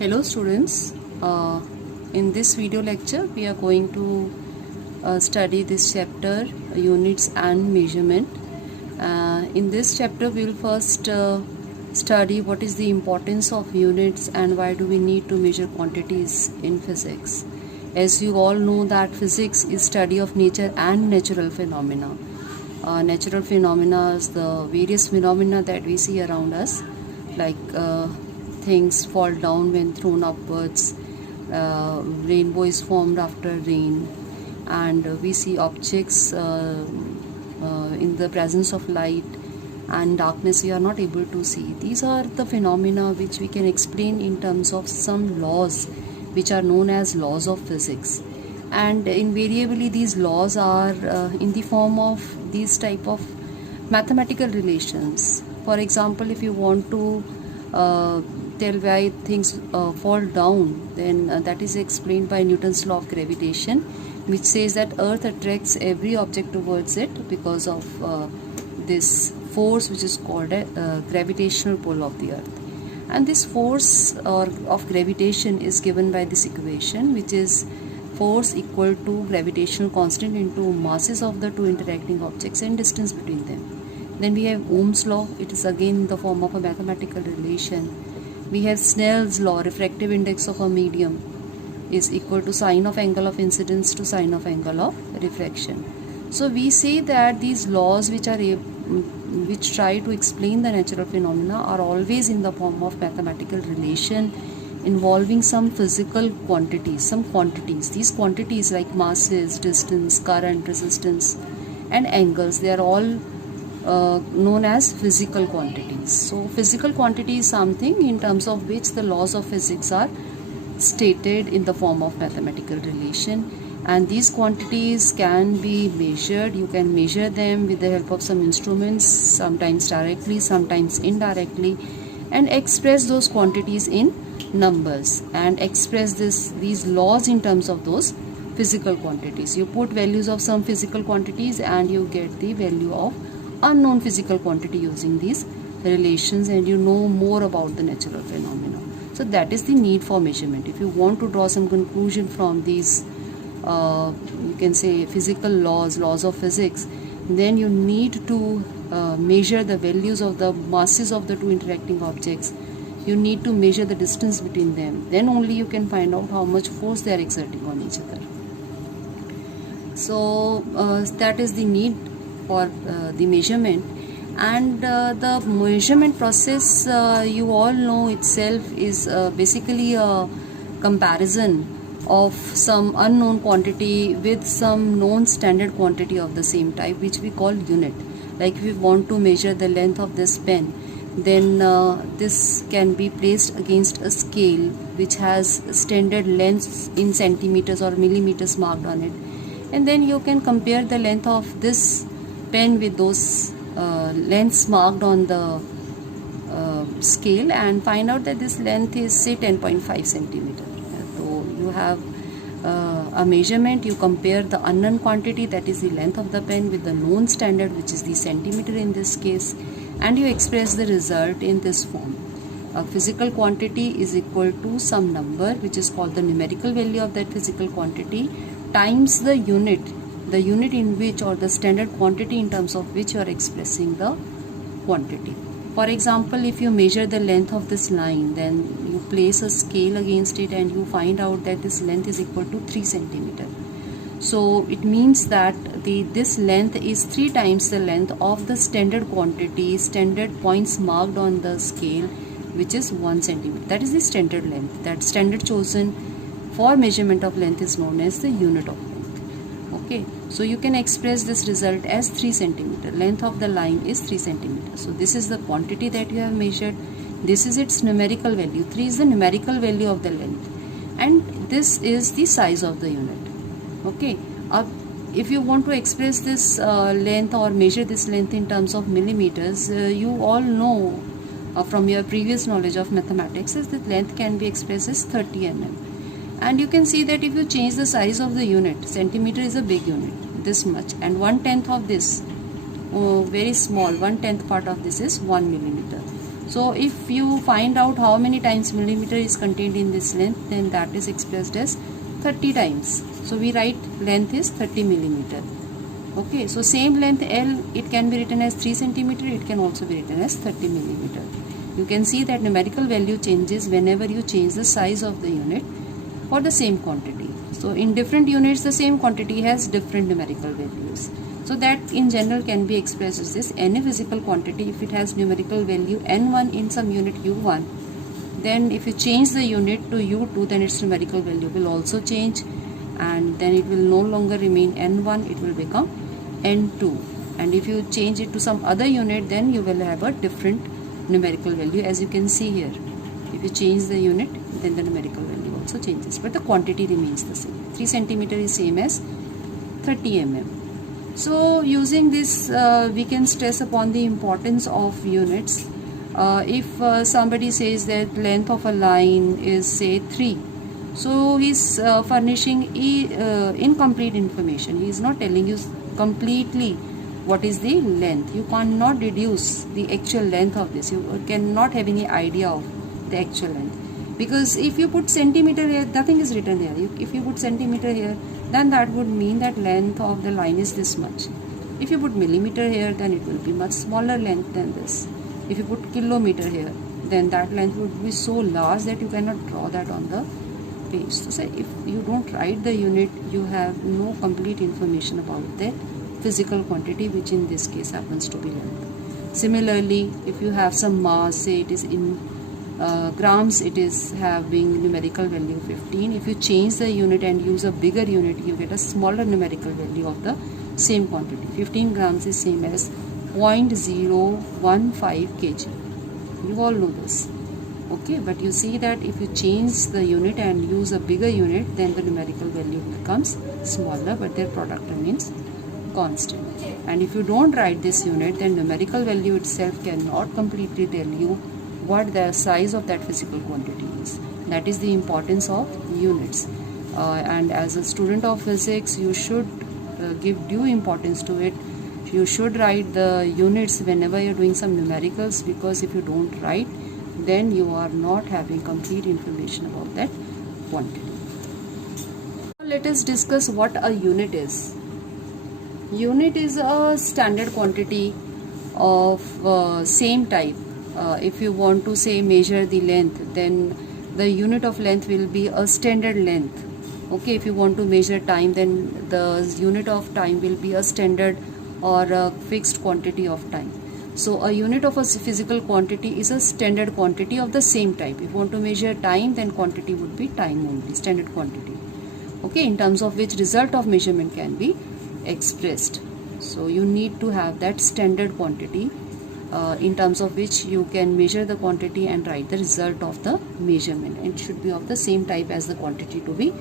Hello students, in this video lecture we are going to study this chapter units and measurement. In this chapter we will first study what is the importance of units and why do we need to measure quantities in physics. As you all know that physics is study of nature and natural phenomena. Natural phenomena is the various phenomena that we see around us, like things fall down when thrown upwards, rainbow is formed after rain, and we see objects in the presence of light and darkness we are not able to see. These are the phenomena which we can explain in terms of some laws which are known as laws of physics, and invariably these laws are in the form of these type of mathematical relations. For example, if you want to tell why things fall down, then that is explained by Newton's law of gravitation, which says that earth attracts every object towards it because of this force which is called a gravitational pull of the earth. And this force of gravitation is given by this equation, which is force equal to gravitational constant into masses of the two interacting objects and distance between them. Then we have Ohm's law. It is again in the form of a mathematical relation. We have Snell's law, refractive index of a medium is equal to sine of angle of incidence to sine of angle of refraction. So we say that these laws which try to explain the natural phenomena are always in the form of mathematical relation involving some physical quantities, some quantities. These quantities like masses, distance, current, resistance and angles, they are all known as physical quantities. So physical quantity is something in terms of which the laws of physics are stated in the form of mathematical relation, and these quantities can be measured. You can measure them with the help of some instruments, sometimes directly, sometimes indirectly, and express those quantities in numbers and express these laws in terms of those physical quantities. You put values of some physical quantities and you get the value of unknown physical quantity using these relations, and you know more about the natural phenomena. So that is the need for measurement. If you want to draw some conclusion from these you can say physical laws of physics, then you need to measure the values of the masses of the two interacting objects. You need to measure the distance between them. Then only you can find out how much force they are exerting on each other. So that is the need for the measurement. And the measurement process, you all know itself, is basically a comparison of some unknown quantity with some known standard quantity of the same type, which we call unit. Like if we want to measure the length of this pen, then this can be placed against a scale which has standard lengths in centimeters or millimeters marked on it, and then you can compare the length of this pen with those lengths marked on the scale and find out that this length is say 10.5 centimeter. So you have a measurement. You compare the unknown quantity, that is the length of the pen, with the known standard, which is the centimeter in this case, and you express the result in this form. A physical quantity is equal to some number which is called the numerical value of that physical quantity times the unit in which, or the standard quantity in terms of which you are expressing the quantity. For example, if you measure the length of this line, then you place a scale against it and you find out that this length is equal to 3 centimeter. So it means that this length is 3 times the length of the standard quantity, standard points marked on the scale, which is 1 centimeter. That is the standard length. That standard chosen for measurement of length is known as the unit of length. Okay, so you can express this result as 3 centimeter. Length of the line is 3 centimeter. So this is the quantity that you have measured. This is its numerical value. 3 is the numerical value of the length, and this is the size of the unit. Okay, if you want to express this length or measure this length in terms of millimeters, you all know from your previous knowledge of mathematics is that length can be expressed as 30 mm. And you can see that if you change the size of the unit, centimeter is a big unit, this much, and 1/10 of this, very small, 1/10 part of this is 1 millimeter. So if you find out how many times millimeter is contained in this length, then that is expressed as 30 times. So we write length is 30 millimeter. Okay, so same length L, it can be written as 3 centimeter, it can also be written as 30 millimeter. You can see that numerical value changes whenever you change the size of the unit for the same quantity. So in different units, the same quantity has different numerical values. So that in general can be expressed as this: any physical quantity, if it has numerical value N1 in some unit U1, then if you change the unit to U2, then its numerical value will also change, and then it will no longer remain N1, it will become N2. And if you change it to some other unit, then you will have a different numerical value, as you can see here. If you change the unit, then the numerical value also changes, but the quantity remains the same. 3 centimeter is same as 30 mm. So using this, we can stress upon the importance of units. If somebody says that length of a line is say 3, so he's furnishing incomplete information. He is not telling you completely what is the length. You cannot deduce the actual length of this. You cannot have any idea of the actual length, because if you put centimeter here, nothing is written here. If you put centimeter here, then that would mean that length of the line is this much. If you put millimeter here, then it will be much smaller length than this. If you put kilometer here, then that length would be so large that you cannot draw that on the page. So say if you don't write the unit, you have no complete information about that physical quantity, which in this case happens to be length. Similarly, if you have some mass, say it is in grams, it is having numerical value 15. If you change the unit and use a bigger unit, you get a smaller numerical value of the same quantity. 15 grams is same as 0.015 kg. You all know this. Okay, but you see that if you change the unit and use a bigger unit, then the numerical value becomes smaller, but their product remains constant. And if you don't write this unit, then numerical value itself cannot completely tell you what the size of that physical quantity is. That is the importance of units. And as a student of physics, you should give due importance to it. You should write the units whenever you're doing some numericals, because if you don't write, then you are not having complete information about that quantity. Now let us discuss what a unit is. Unit is a standard quantity of same type. If you want to say measure the length, then the unit of length will be a standard length. Okay, if you want to measure time, then the unit of time will be a standard or a fixed quantity of time. So a unit of a physical quantity is a standard quantity of the same type. If you want to measure time, then quantity would be time only, standard quantity. Okay, in terms of which result of measurement can be expressed. So you need to have that standard quantity in terms of which you can measure the quantity and write the result of the measurement. It should be of the same type as the quantity to be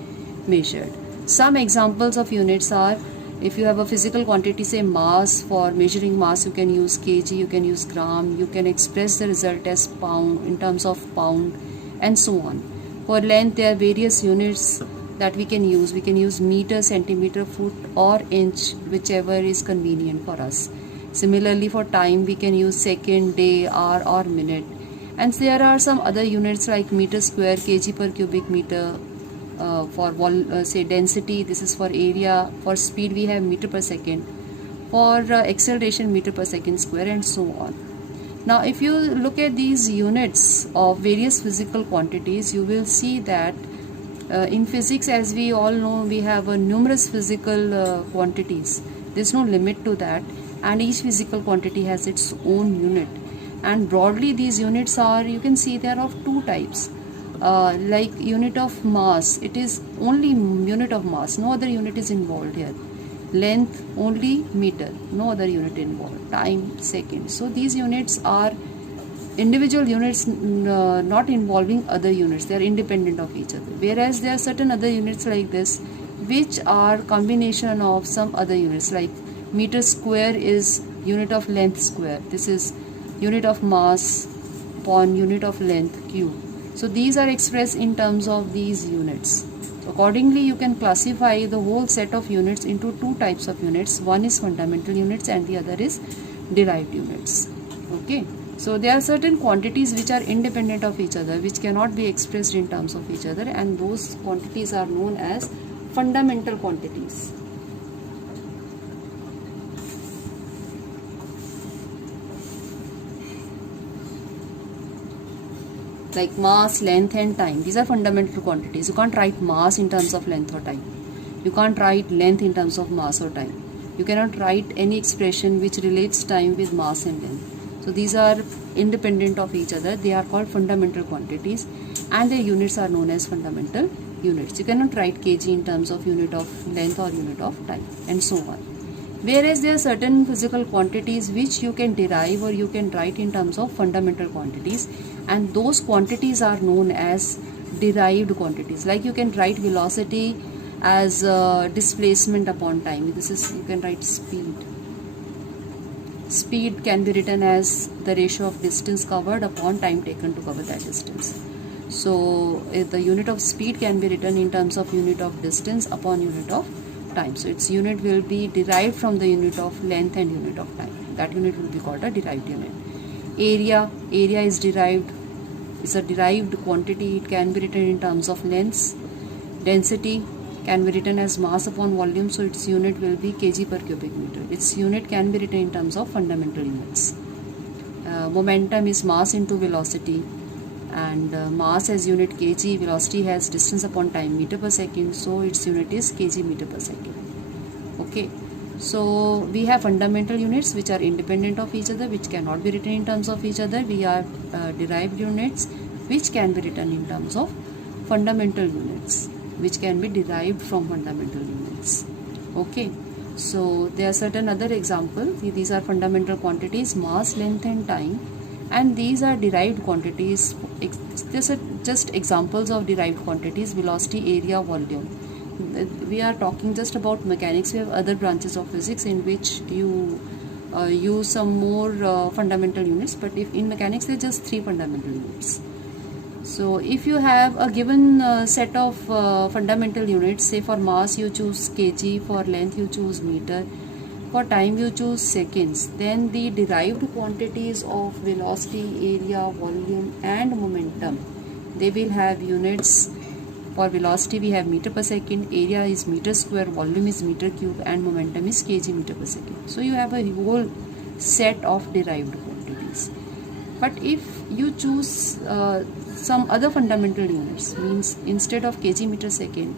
measured. Some examples of units are, if you have a physical quantity, say mass, for measuring mass you can use kg, you can use gram, you can express the result as pound, in terms of pound, and so on. For length, there are various units that we can use. We can use meter, centimeter, foot, or inch, whichever is convenient for us. Similarly, for time, we can use second, day, hour, or minute. And there are some other units like meter square, kg per cubic meter. For say density, this is for area. For speed, we have meter per second. For acceleration, meter per second square, and so on. Now, if you look at these units of various physical quantities, you will see that in physics, as we all know, we have numerous physical quantities. There's no limit to that, and each physical quantity has its own unit. And broadly, these units are, you can see, they are of two types. Like unit of mass, it is only unit of mass, no other unit is involved here. Length, only meter, no other unit involved. Time, second. So these units are individual units, not involving other units. They are independent of each other. Whereas there are certain other units like this, which are combination of some other units. Like meter square is unit of length square. This is unit of mass upon unit of length cube. So these are expressed in terms of these units. Accordingly, you can classify the whole set of units into two types of units. One is fundamental units and the other is derived units. Okay. So there are certain quantities which are independent of each other, which cannot be expressed in terms of each other, and those quantities are known as fundamental quantities. Like mass, length and time. These are fundamental quantities. You can't write mass in terms of length or time. You can't write length in terms of mass or time. You cannot write any expression which relates time with mass and length. So these are independent of each other. They are called fundamental quantities, and their units are known as fundamental units. You cannot write kg in terms of unit of length or unit of time, and so on. Whereas there are certain physical quantities which you can derive or you can write in terms of fundamental quantities, and those quantities are known as derived quantities. Like you can write velocity as displacement upon time. This is, you can write speed. Speed can be written as the ratio of distance covered upon time taken to cover that distance. So the unit of speed can be written in terms of unit of distance upon unit of time. So its unit will be derived from the unit of length and unit of time. That unit will be called a derived unit. Area is derived. It's a derived quantity. It can be written in terms of lengths. Density can be written as mass upon volume, so its unit will be kg per cubic meter. Its unit can be written in terms of fundamental units. Momentum is mass into velocity, and mass as unit kg, velocity has distance upon time meter per second, so its unit is kg meter per second. Okay, so we have fundamental units which are independent of each other, which cannot be written in terms of each other. We have derived units which can be written in terms of fundamental units, which can be derived from fundamental units. Okay, so there are certain other examples. These are fundamental quantities: mass, length and time, and these are derived quantities. These are just examples of derived quantities: velocity, area, volume. We are talking just about mechanics. We have other branches of physics in which you use some more fundamental units, but if in mechanics there are just 3 fundamental units. So if you have a given set of fundamental units, say for mass you choose kg, for length you choose meter, for time you choose seconds, then the derived quantities of velocity, area, volume and momentum, they will have units. For velocity we have meter per second, area is meter square, volume is meter cube and momentum is kg meter per second. So you have a whole set of derived quantities. But if you choose some other fundamental units, means instead of kg meter second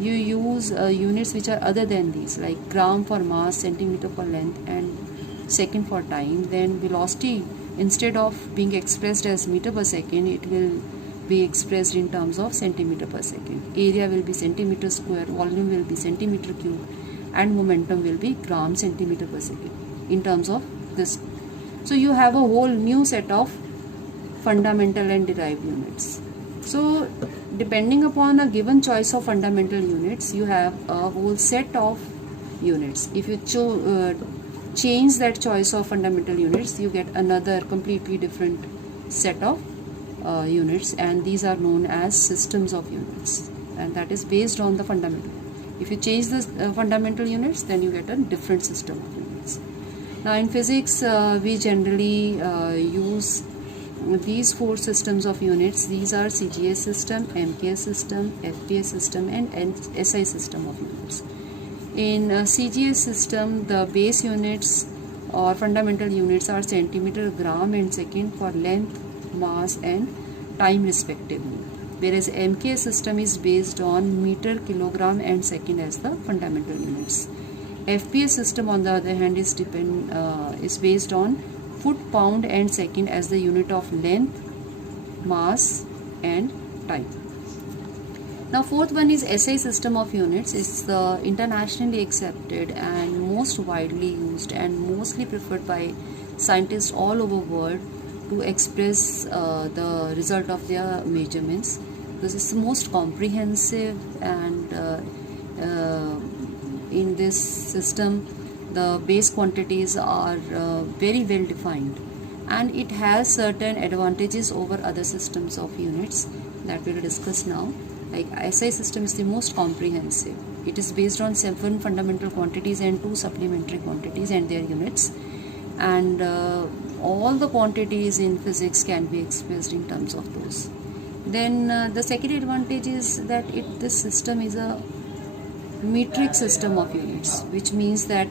you use units which are other than these, like gram for mass, centimeter for length and second for time, then velocity, instead of being expressed as meter per second, it will be expressed in terms of centimeter per second. Area will be centimeter square, volume will be centimeter cube and momentum will be gram centimeter per second in terms of this. So you have a whole new set of fundamental and derived units. So depending upon a given choice of fundamental units, you have a whole set of units. If you change that choice of fundamental units, you get another completely different set of units, and these are known as systems of units, and that is based on the fundamental. If you change the fundamental units, then you get a different system of units. Now in physics we generally use these 4 systems of units. These are CGS system, MKS system, FPS system and SI system of units. In CGS system, the base units or fundamental units are centimeter, gram and second for length, mass and time respectively, whereas MKS system is based on meter, kilogram and second as the fundamental units. FPS system on the other hand is based on foot, pound and second as the unit of length, mass and time. Now 4th one is SI system of units. It's the internationally accepted and most widely used and mostly preferred by scientists all over the world to express the result of their measurements. This is the most comprehensive, and in this system the base quantities are very well defined, and it has certain advantages over other systems of units that we will discuss now. Like SI system is the most comprehensive. It is based on 7 fundamental quantities and 2 supplementary quantities and their units, and all the quantities in physics can be expressed in terms of those. Then the second advantage is that this system is a metric system of units, which means that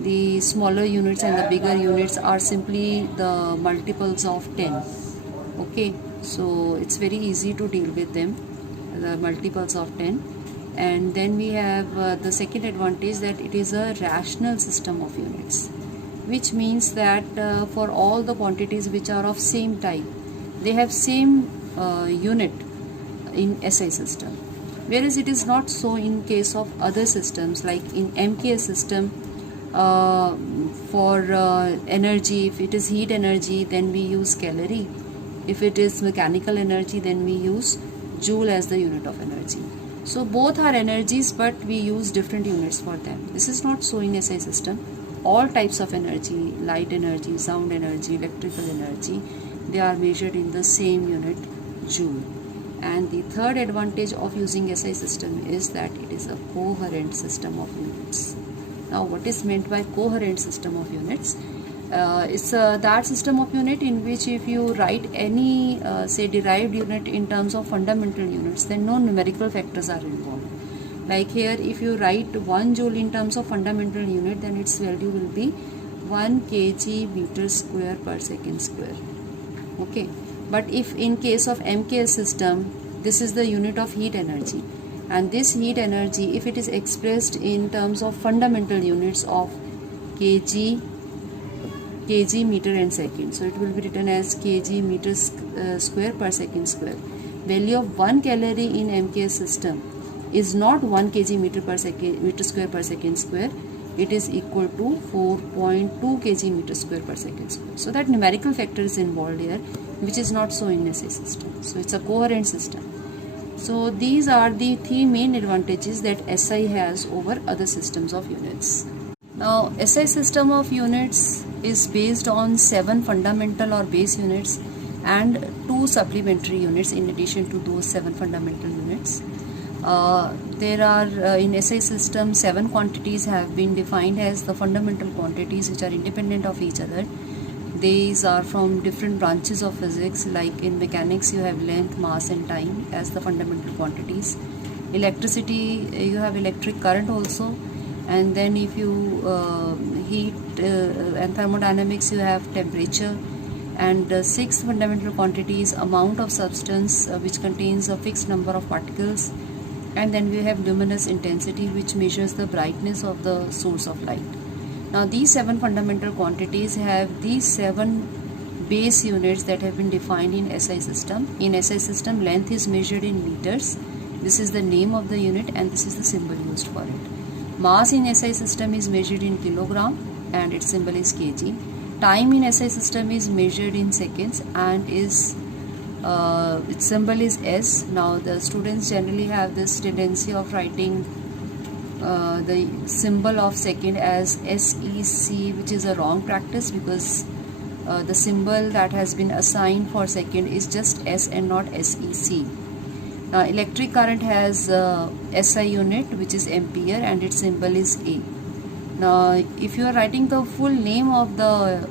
the smaller units and the bigger units are simply the multiples of 10. Okay, so it's very easy to deal with them, the multiples of 10. And then we have the second advantage, that it is a rational system of units, which means that for all the quantities which are of same type, they have same unit in SI system, whereas it is not so in case of other systems. Like in MKS system, for energy, if it is heat energy, then we use calorie. If it is mechanical energy, then we use joule as the unit of energy. So both are energies, but we use different units for them. This is not so in SI system. All types of energy, light energy, sound energy, electrical energy, they are measured in the same unit, joule. And the third advantage of using SI system is that it is a coherent system of units. Now, what is meant by coherent system of units? It's that system of unit in which if you write any say derived unit in terms of fundamental units, then no numerical factors are involved. Like here, if you write 1 joule in terms of fundamental unit, then its value will be 1 kg meter square per second square. Okay, but if in case of MKS system, this is the unit of heat energy, and this heat energy, if it is expressed in terms of fundamental units of kg meter and second, so it will be written as kg meter square per second square. Value of 1 calorie in MKS system is not 1 kg meter square per second square. It is equal to 4.2 kg meter square per second square. So that numerical factor is involved here, which is not so in SI system. So it's a coherent system. So these are the three main advantages that SI has over other systems of units. Now, SI system of units is based on 7 fundamental or base units and 2 supplementary units in addition to those 7 fundamental units. There are in SI system 7 quantities have been defined as the fundamental quantities, which are independent of each other. These are from different branches of physics. Like in mechanics, you have length, mass and time as the fundamental quantities. Electricity, you have electric current also. And then if you heat and thermodynamics, you have temperature. And the 6th fundamental quantity is amount of substance, which contains a fixed number of particles. And then we have luminous intensity, which measures the brightness of the source of light. Now these 7 fundamental quantities have these 7 base units that have been defined in SI system. In SI system, length is measured in meters. This is the name of the unit and this is the symbol used for it. Mass in SI system is measured in kilogram and its symbol is kg. Time in SI system is measured in seconds and is its symbol is S. Now the students generally have this tendency of writing the symbol of second as SEC, which is a wrong practice, because the symbol that has been assigned for second is just S and not SEC. Now electric current has SI unit, which is ampere, and its symbol is A. Now if you are writing the full name of the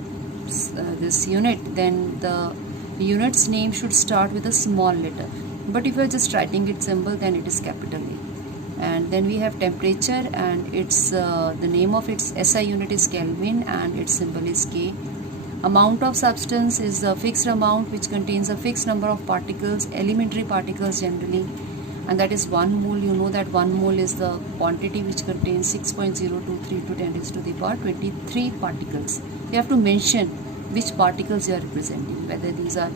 this unit, then the unit's name should start with a small letter, but if you are just writing its symbol, then it is capital A. And then we have temperature, and its the name of its SI unit is Kelvin and its symbol is K. Amount of substance is a fixed amount which contains a fixed number of particles, elementary particles generally, and that is 1 mole. You know that 1 mole is the quantity which contains 6.023 to 10 raised to the power 23 particles. You have to mention which particles you are representing, whether these are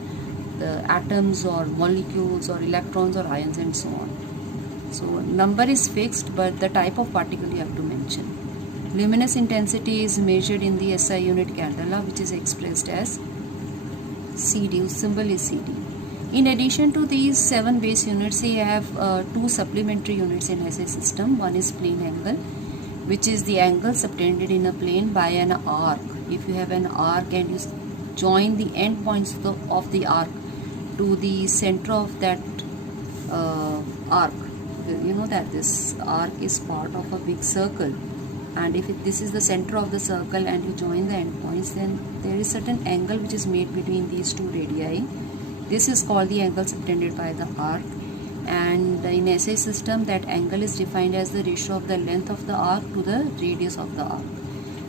the atoms or molecules or electrons or ions and so on. So number is fixed, but the type of particle you have to mention. Luminous intensity is measured in the SI unit candela, which is expressed as CD, whose symbol is CD. In addition to these 7 base units, we have 2 supplementary units in SI system. One is plane angle, which is the angle subtended in a plane by an arc. If you have an arc and you join the end points of the arc to the center of that arc, you know that this arc is part of a big circle. and if this is the center of the circle and you join the endpoints, then there is certain angle which is made between these two radii. This is called the angle subtended by the arc, and in SI system that angle is defined as the ratio of the length of the arc to the radius of the arc.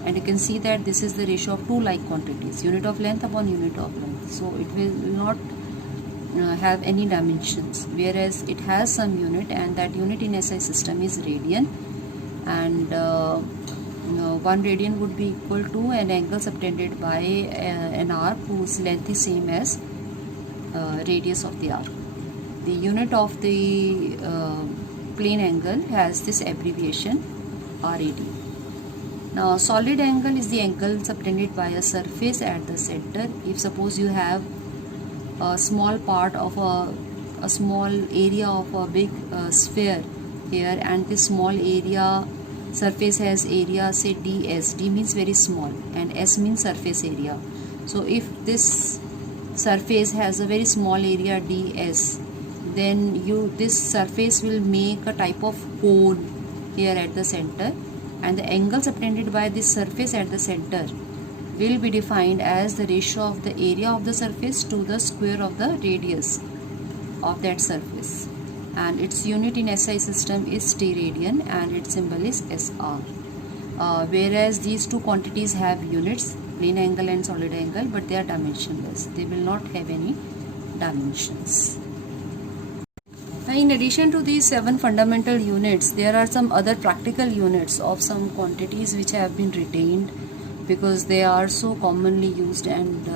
And you can see that this is the ratio of two like quantities, unit of length upon unit of length. So it will not have any dimensions, whereas it has some unit, and that unit in SI system is radian, and 1 radian would be equal to an angle subtended by an arc whose length is same as radius of the arc. The unit of the plane angle has this abbreviation RAD. Now solid angle is the angle subtended by a surface at the center. If suppose you have a small part of a small area of a big sphere here, and this small area surface has area, say ds. D means very small and S means surface area. So if this surface has a very small area ds, then this surface will make a type of cone here at the center, and the angle subtended by this surface at the center will be defined as the ratio of the area of the surface to the square of the radius of that surface, and its unit in SI system is steradian and its symbol is SR. Whereas these two quantities have units, plane angle and solid angle, but they are dimensionless. They will not have any dimensions. In addition to these 7 fundamental units, there are some other practical units of some quantities which have been retained because they are so commonly used and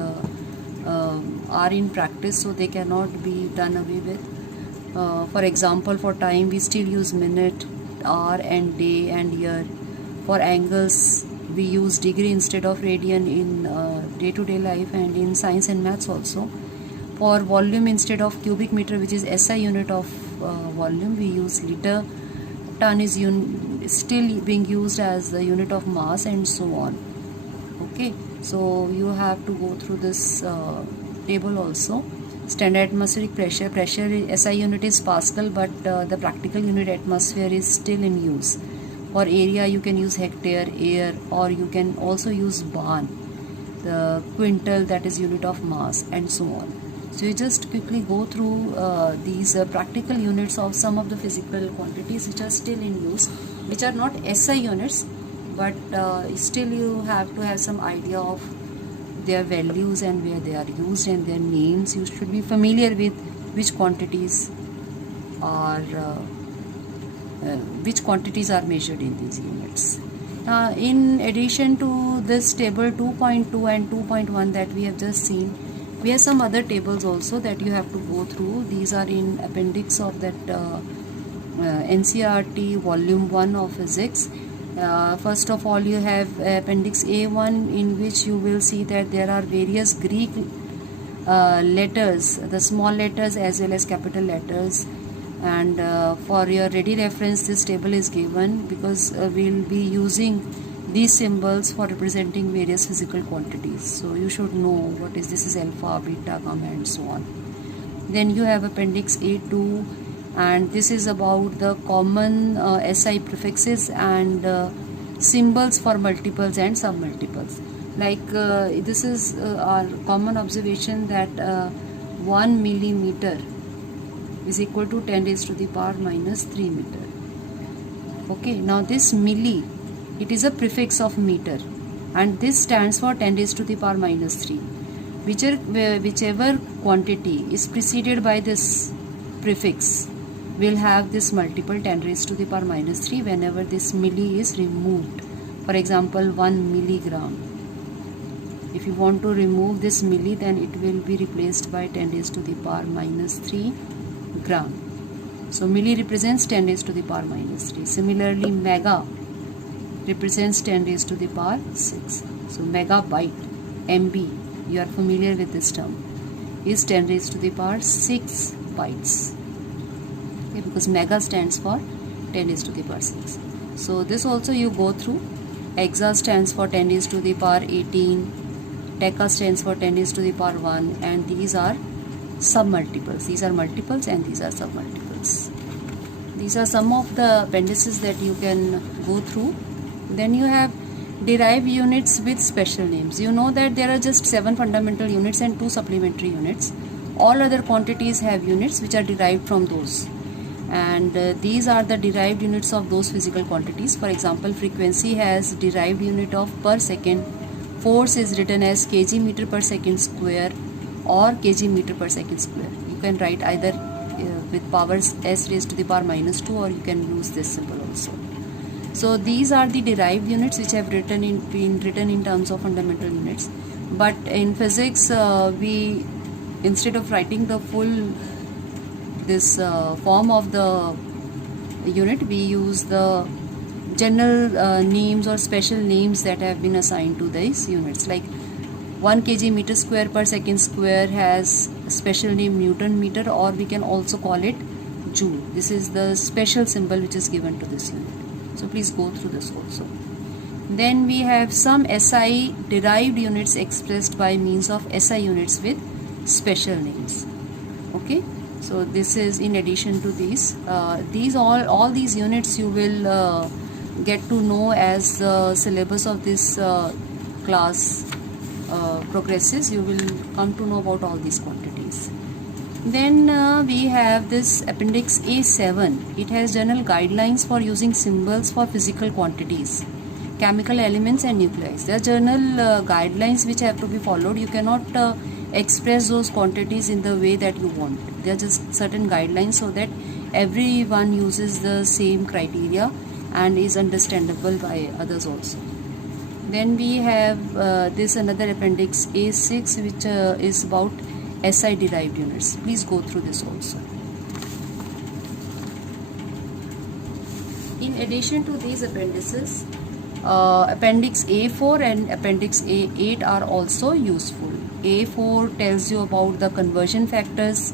are in practice, so they cannot be done away with. For example, for time we still use minute, hour and day and year. For angles we use degree instead of radian in day-to-day life and in science and maths also. For volume instead of cubic meter, which is SI unit of volume, we use liter. Ton is still being used as the unit of mass, and so on. Okay, so you have to go through this table also. Standard atmospheric pressure. SI unit is Pascal, but the practical unit atmosphere is still in use. For area you can use hectare, air, or you can also use barn, the quintal, that is unit of mass, and so on. So you just quickly go through these practical units of some of the physical quantities which are still in use, which are not SI units, but still you have to have some idea of their values and where they are used and their names. You should be familiar with which quantities are measured in these units. In addition to this table 2.2 and 2.1 that we have just seen, we have some other tables also that you have to go through. These are in appendix of that NCERT volume 1 of physics. First of all, you have appendix A1, in which you will see that there are various Greek letters, the small letters as well as capital letters, and for your ready reference this table is given because we will be using these symbols for representing various physical quantities. So you should know what is this is alpha, beta, gamma, and so on. Then you have appendix A2, and this is about the common SI prefixes and symbols for multiples and submultiples. Like this is our common observation that 1 millimeter is equal to 10 raised to the power minus 3 meter. Okay, now this milli, it is a prefix of meter, and this stands for 10 raised to the power minus 3. Whichever quantity is preceded by this prefix will have this multiple 10 raised to the power minus 3 whenever this milli is removed. For example, 1 milligram. If you want to remove this milli, then it will be replaced by 10 raised to the power minus 3 gram. So milli represents 10 raised to the power minus 3. Similarly, mega represents 10 raised to the power 6. So megabyte, MB, you are familiar with this term, is 10 raised to the power 6 bytes. Okay, because mega stands for 10 raised to the power 6. So this also you go through. Hexa stands for 10 raised to the power 18. Deca stands for 10 raised to the power 1, and these are submultiples. These are multiples and these are submultiples. These are some of the appendices that you can go through Then you have derived units with special names. You know that there are just 7 fundamental units and 2 supplementary units. All other quantities have units which are derived from those, and these are the derived units of those physical quantities. For example, frequency has derived unit of per second. Force is written as kg meter per second square or kg meter per second square. You can write either with powers s raised to the power minus 2, or you can use this symbol also. So these are the derived units which have been written in terms of fundamental units. But in physics, we, instead of writing the full form of the unit, we use the general names or special names that have been assigned to these units. Like 1 kg meter square per second square has special name Newton meter, or we can also call it joule. This is the special symbol which is given to this unit. So please go through this also. Then we have some SI derived units expressed by means of SI units with special names. Okay, so this is in addition to these. All these units you will get to know as the syllabus of this class progresses. You will come to know about all these quantities. Then we have this appendix A7. It has general guidelines for using symbols for physical quantities, chemical elements and nuclei. There are general guidelines which have to be followed. You cannot express those quantities in the way that you want. There are just certain guidelines so that everyone uses the same criteria and is understandable by others also. Then we have this another appendix A6, which is about SI derived units. Please go through this also. In addition to these appendices, appendix A4 and appendix A8 are also useful. A4 tells you about the conversion factors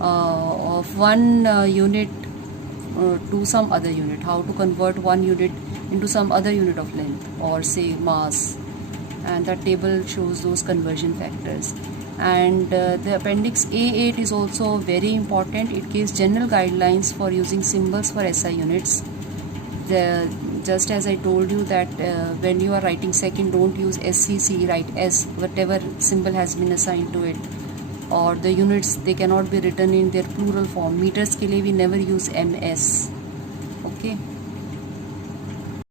of one unit to some other unit, how to convert one unit into some other unit of length or say mass, and the table shows those conversion factors. And the appendix A8 is also very important. It gives general guidelines for using symbols for SI units. Just as I told you that when you are writing second, don't use SCC, write S, whatever symbol has been assigned to it. Or the units, they cannot be written in their plural form. Meters के लिए we never use MS. Okay.